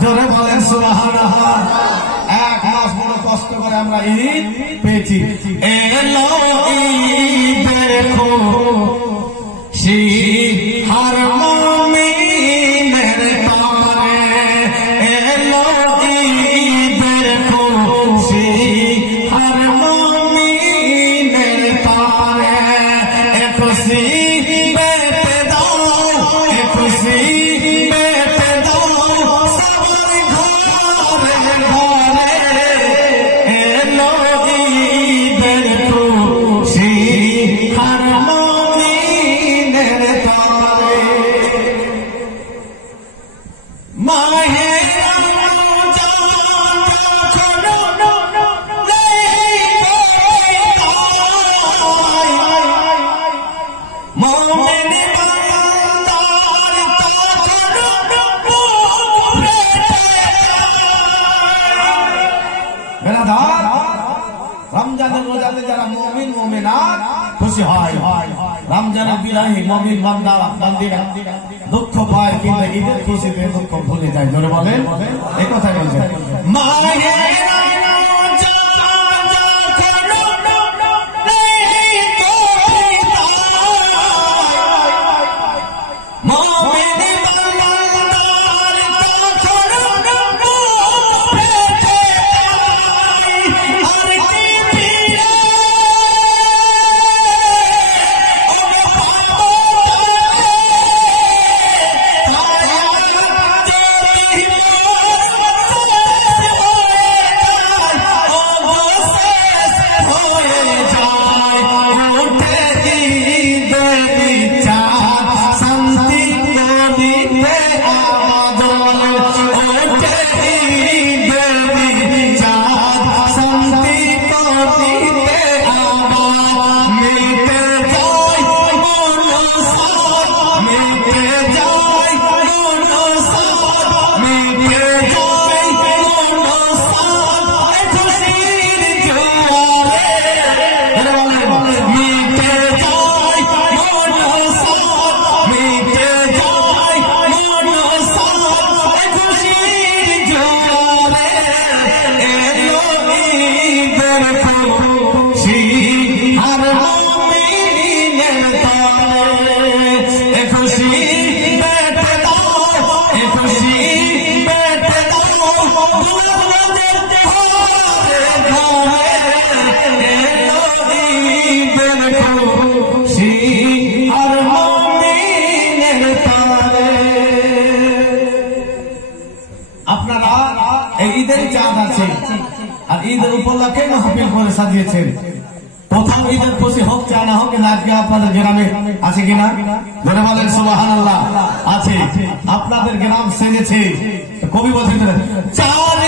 জোরে বলেন সুবহানাল্লাহ। এক মাস বড় কষ্ট করে আমরা ঈদ পেয়েছি। এলো ঈদের খুশি হর মুমিনের তরে, এলো ঈদের খুশি হর মুমিনের তরে। খুশি বেতে দাও, খুশি বেতে দাও সবার ঘরে ঘরে, এলো ঈদের খুশি হর মুমিনের তরে। মাহে রমজানের রোজাতে যারা মুমিন মুমিনাত খুশি হয়, রমজানের বিরাহী মুমিন বান্দা বান্দিরা দুঃখ পায়, কিন্তু ঈদের খুশিতে দুঃখ ভুলে যায়। জোরে বলেন, এই কথাই বলছেন। আপনারা এই ঈদের চাঁদ আছে, আর ঈদের উপলক্ষে মাহফিল করে সাজিয়েছেন। প্রথম ঈদের খুশি হোক চা না হোক, আজকে আপনাদের গ্রামে আছে কিনা? জোরে বলেন সুবহানাল্লাহ। আছে, আপনাদের গ্রাম সেজেছে। কবি বলছেন চার